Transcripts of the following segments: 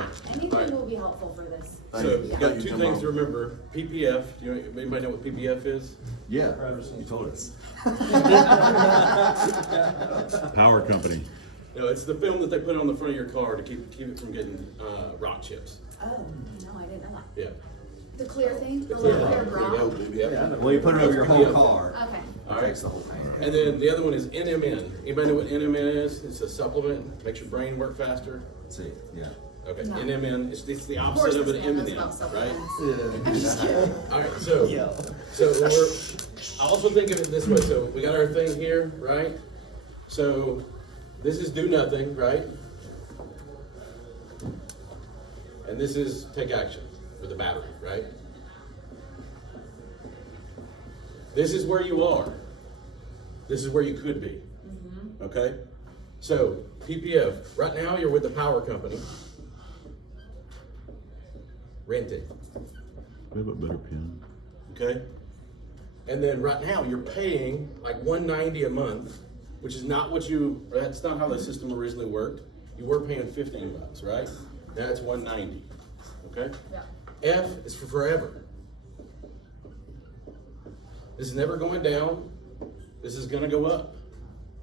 Anything will be helpful for this. So you got two things to remember. PPF, anybody know what PPF is? Yeah, you told us. Power company. No, it's the film that they put on the front of your car to keep it from getting rock chips. Oh, no, I didn't know that. Yeah. The clear thing? The Clear clear thing. bra? Yeah. Well, you put it over your whole car. Okay. All It right. takes the whole thing. And then the other one is NMN. Anybody know what NMN is? It's a supplement, makes your brain work faster. Let's see, yeah. Okay, No. NMN, it's the Of course opposite of this an man knows M&M, about right? supplements. I'm just kidding. All right, so I also think of it this way. So we got our thing here, right? So this is do nothing, right? And this is take action with the battery, right? This is where you are. This is where you could be. Okay? So PPF, right now you're with the power company. Rented. We have a better pen. Okay? And then right now you're paying like $190 a month, which is not what that's not how the system originally worked. You were paying $15, right? Now it's $190. Okay? Yeah. F is for forever. This is never going down. This is gonna go up.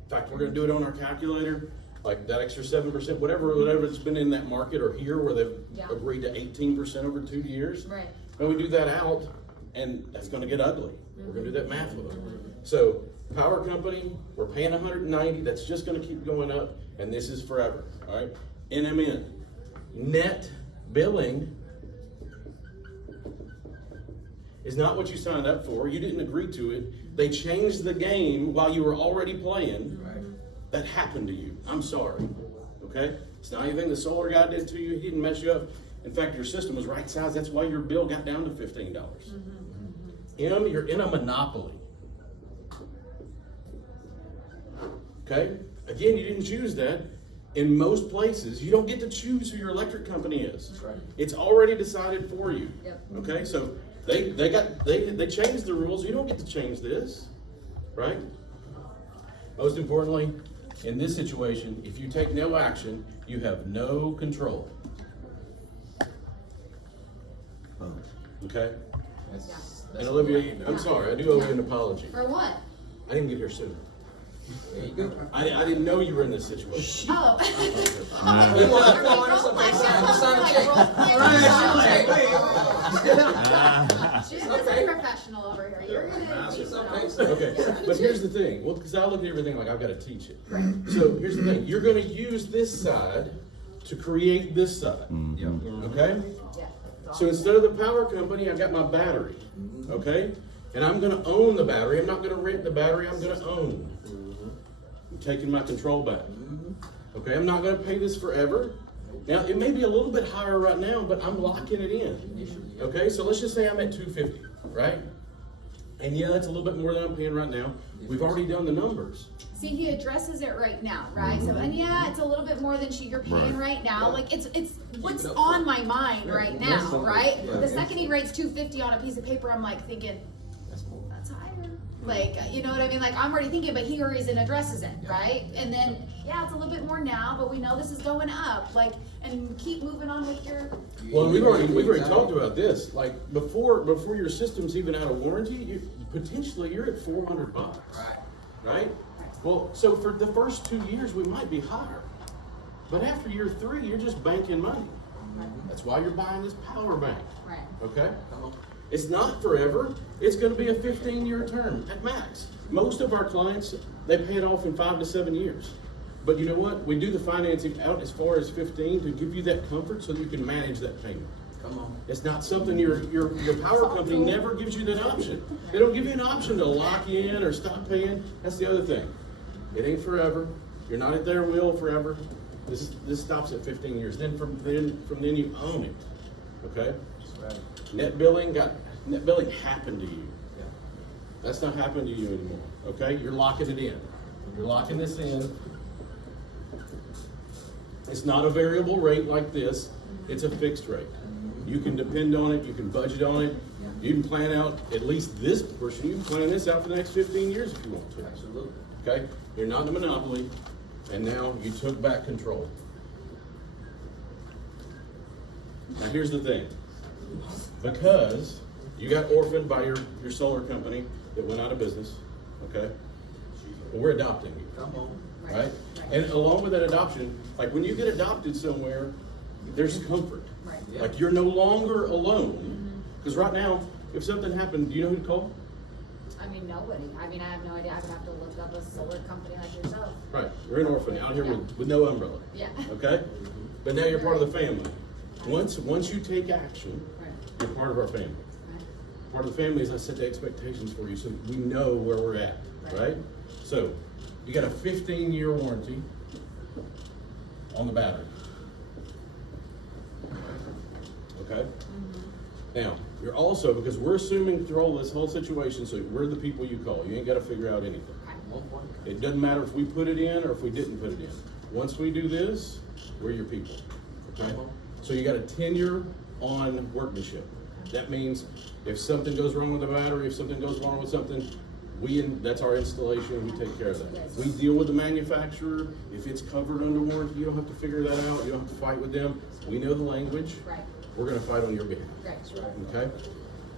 In fact, we're gonna do it on our calculator, like that extra 7%, whatever it's been in that market or here where they've Yeah. agreed to 18% over 2 years. Right. And we do that out, and that's gonna get ugly. We're gonna do that math with them. So, power company, we're paying 190, that's just gonna keep going up, and this is forever, all right? NMN, net billing is not what you signed up for. You didn't agree to it. They changed the game while you were already playing. That happened to you. I'm sorry, okay? It's not anything the solar guy did to you. He didn't mess you up. In fact, your system was right size. That's why your bill got down to $15. M, you're in a monopoly. Okay? Again, you didn't choose that. In most places, you don't get to choose who your electric company is. That's right. It's already decided for you. Yep. Okay, so they changed the rules. You don't get to change this, right? Most importantly, in this situation, if you take no action, you have no control. Boom. Okay? Yeah. And Olivia, I'm sorry, I do owe you an apology. For what? I didn't get here sooner. There you go. I didn't know you were in this situation. Oh. We want She's a professional over here. You're gonna teach it all. Okay, but here's the thing. Well, because I look at everything like I've got to teach it. So here's the thing. You're going to use this side to create this side. Yeah. Okay? Yeah. So instead of the power company, I've got my battery. Okay? And I'm going to own the battery. I'm not going to rent the battery. I'm going to own. I'm taking my control back. Okay? I'm not going to pay this forever. Now, it may be a little bit higher right now, but I'm locking it in. Okay? So let's just say I'm at $250, right? And yeah, that's a little bit more than I'm paying right now. We've already done the numbers. See, he addresses it right now, right? So, and yeah, it's a little bit more than you're paying right now. Like it's what's on my mind right now, right? The second he writes 250 on a piece of paper, I'm like thinking, that's higher. Like, you know what I mean? Like I'm already thinking, but he hurries and addresses it, right? And then yeah, it's a little bit more now, but we know this is going up. Like, and keep moving on with your. Well, we've already talked about this. Like before your system's even out of warranty, potentially you're at $400. Right? Well, so for the first 2 years we might be higher, but after year 3 you're just banking money. That's why you're buying this power bank. Right. Okay? It's not forever. It's going to be a 15-year term at max. Most of our clients, they pay it off in 5 to 7 years. But you know what? We do the financing out as far as 15 to give you that comfort so that you can manage that payment. Come on. It's not something your power company never gives you that option. They don't give you an option to lock in or stop paying. That's the other thing. It ain't forever. You're not at their will forever. This stops at 15 years. Then from then you own it. Okay? That's right. Net billing happened to you. Yeah. That's not happening to you anymore. Okay? You're locking it in. You're locking this in. It's not a variable rate like this. It's a fixed rate. You can depend on it. You can budget on it. You can plan out at least this portion. You can plan this out for the next 15 years if you want to. Absolutely. Okay? You're not in a monopoly, and now you took back control. Now here's the thing. Because you got orphaned by your solar company that went out of business, okay? Well, we're adopting you, Come on. right? And along with that adoption, like when you get adopted somewhere, there's comfort. Right. Yeah. Like you're no longer alone. Because right now, if something happened, do you know who to call? I mean, nobody. I mean, I have no idea. I would have to look up a solar company like yourself. Right, you're an orphan out here with no umbrella. Yeah. Okay? But now you're part of the family. Once you take action, Right. you're part of our family. Right. Part of the family is I set the expectations for you so we know where we're at, right? So, you got a 15-year warranty on the battery. Okay? Now, you're also, because we're assuming through all this whole situation, so we're the people you call. You ain't got to figure out anything. It doesn't matter if we put it in or if we didn't put it in. Once we do this, we're your people. Okay? So you got a tenure on workmanship. That means if something goes wrong with the battery, if something goes wrong with something, that's our installation, we take care of that. We deal with the manufacturer. If it's covered under warranty, you don't have to figure that out. You don't have to fight with them. We know the language. Right. We're gonna fight on your behalf. Right. Okay?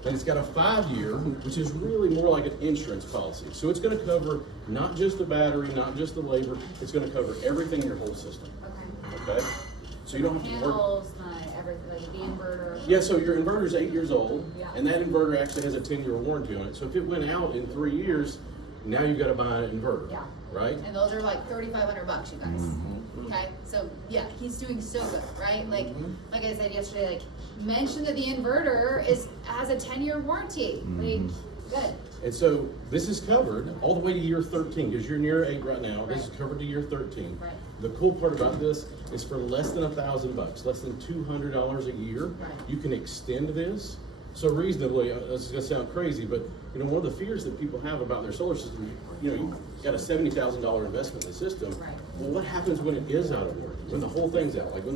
And it's got a 5-year, which is really more like an insurance policy. So it's gonna cover not just the battery, not just the labor, it's gonna cover everything in your whole system. Okay. Okay? So you don't have to work. Panels, everything, like the inverter. Yeah, so your inverter's 8 years old, Yeah. and that inverter actually has a 10-year warranty on it. So if it went out in 3 years, now you've got to buy an inverter. Yeah. Right? And those are like $3,500, you guys. Okay, so yeah, he's doing so good, right? Like I said yesterday, like mention that the inverter has a 10-year warranty. Like, good. And so this is covered all the way to year 13, because you're in year 8 right now. This is Right. covered to year 13. Right. The cool part about this is for less than $1,000, less than $200 a year, Right. you can extend this. So reasonably, this is gonna sound crazy, but you know, one of the fears that people have about their solar system, you know, you got a $70,000 investment in the system. Right. Well, what happens when it is out of warranty? When the whole thing's out? Like when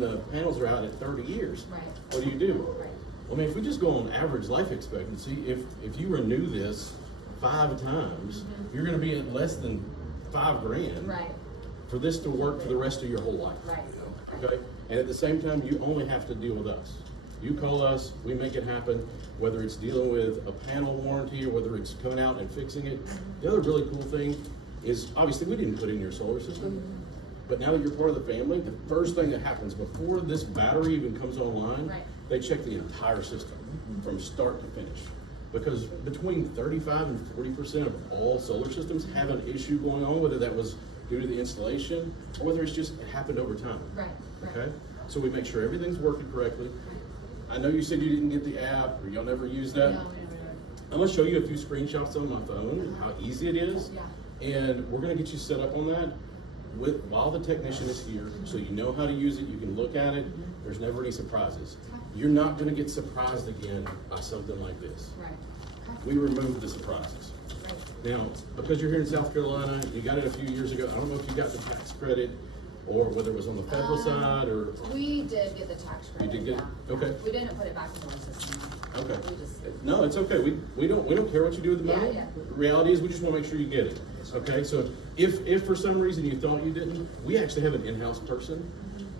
the panels are out at 30 years? Right. What do? Right. I mean, if we just go on average life expectancy, if you renew this 5 times, you're gonna be at less than $5,000 Right. for this to work for the rest of your whole life. Right. Okay? And at the same time, you only have to deal with us. You call us, we make it happen, whether it's dealing with a panel warranty or whether it's coming out and fixing it. The other really cool thing is, obviously, we didn't put in your solar system, but now that you're part of the family, the first thing that happens before this battery even comes online, Right. they check the entire system from start to finish. Because between 35 and 40% of all solar systems have an issue going on, whether that was due to the installation or whether it's just, it happened over time. Right. Okay? So we make sure everything's working correctly. I know you said you didn't get the app or y'all never used that. No. I'm gonna show you a few screenshots on my phone, how easy it is. Yeah. And we're gonna get you set up on that while the technician is here, so you know how to use it, you can look at it, there's never any surprises. You're not gonna get surprised again by something like this. Right. We removed the surprises. Right. Now, because you're here in South Carolina, you got it a few years ago, I don't know if you got the tax credit or whether it was on the federal side or. We did get the tax credit. did get it? yeah. Okay. We didn't put it back into our system. Okay. We just. No, it's okay. We don't care what you do with the money. Yeah. The reality is we just want to make sure you get it. Okay, so if for some reason you thought you didn't, we actually have an in-house person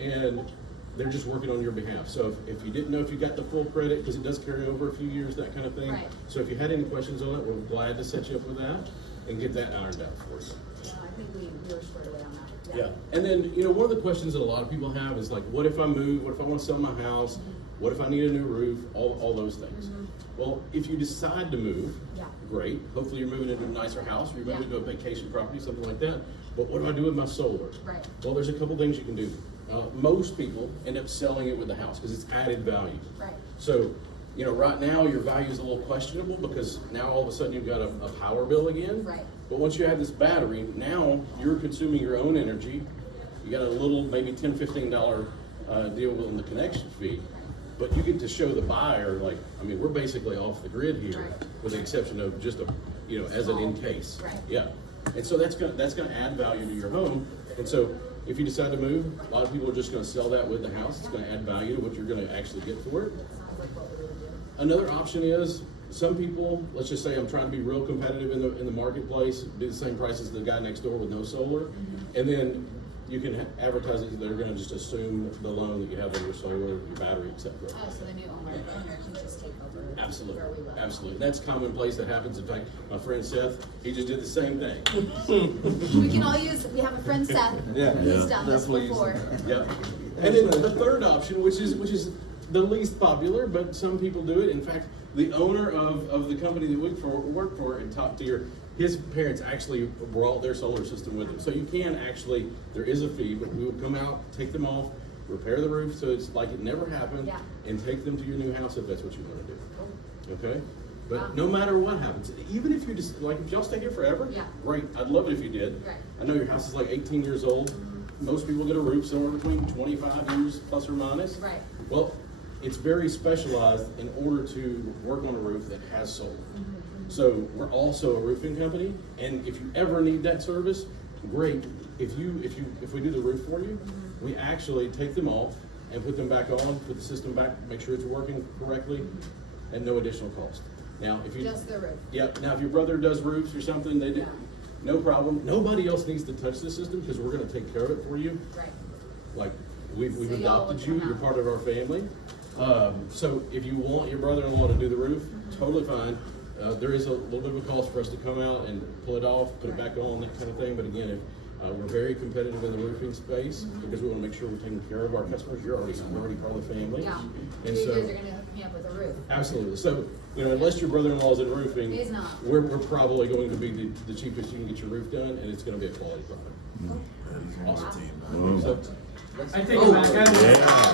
and they're just working on your behalf. So if you didn't know if you got the full credit, because it does carry over a few years, that kind of thing. Right. So if you had any questions on it, we're glad to set you up with that and get that ironed out for you. Yeah, I think we were squared away on that. Yeah, and then, you know, one of the questions that a lot of people have is like, what if I move? What if I want to sell my house? What if I need a new roof? All those things. Well, if you decide to move, Yeah. great. Hopefully you're moving into a nicer house, or you're moving Yeah. to a vacation property, something like that. But what do I do with my solar? Right. Well, there's a couple things you can do. Most people end up selling it with the house because it's added value. Right. So, you know, right now your value is a little questionable because now all of a sudden you've got a power bill again. Right. But once you add this battery, now you're consuming your own energy. You got a little, maybe $10, $15 deal on the connection fee. But you get to show the buyer, like, I mean, we're basically off the grid here, Right. with the exception of just a, you know, as an in case. Right. Yeah. And so that's gonna add value to your home. And so if you decide to move, a lot of people are just gonna sell that with the house. It's gonna add value to what you're gonna actually get for it. Sounds like what we would do. Another option is, some people, let's just say I'm trying to be real competitive in the marketplace, be the same price as the guy next door with no solar. And then you can advertise it, they're gonna just assume the loan that you have on your solar, your battery, et cetera. Oh, so the new owner can just take over. Absolutely, where we left absolutely. And that's commonplace, that happens. In fact, my friend Seth, he just did the same thing. We can all use, we have a friend Seth, Yeah. who's Yeah. done this Definitely use before. it. Yep. And then the third option, which is the least popular, but some people do it. In fact, the owner of the company that we work for in top tier, his parents actually brought their solar system with them. So you can actually, there is a fee, but we would come out, take them off, repair the roof so it's like it never happened, Yeah. and take them to your new house if that's what you want to do. Okay? But Wow. no matter what happens, even if you just, like, if y'all stay here forever, Yeah. great, I'd love it if you did. Right. I know your house is like 18 years old. Most people get a roof somewhere between 25 years plus or minus. Right. Well, it's very specialized in order to work on a roof that has solar. So we're also a roofing company, and if you ever need that service, great. If we do the roof for you, we actually take them off and put them back on, put the system back, make sure it's working correctly, at no additional cost. Now, if you Just the roof. Yep. Now, if your brother does roofs or something, they do. Yeah. No problem. Nobody else needs to touch the system because we're going to take care of it for you. Right. Like we've So y'all adopted would you. come You're out. part of our family. So if you want your brother-in-law to do the roof, totally fine. There is a little bit of a cost for us to come out and pull it off, put it back on, that kind of thing. But again, we're very competitive in the roofing space because we want to make sure we're taking care of our customers. You're already part of the family. Yeah. And You so guys are gonna hook me up with a roof. absolutely. So unless your brother-in-law is in roofing, He's not. we're probably going to be the cheapest you can get your roof done, and it's going to be a quality product. Awesome. Boom. So, I take it back. Yeah.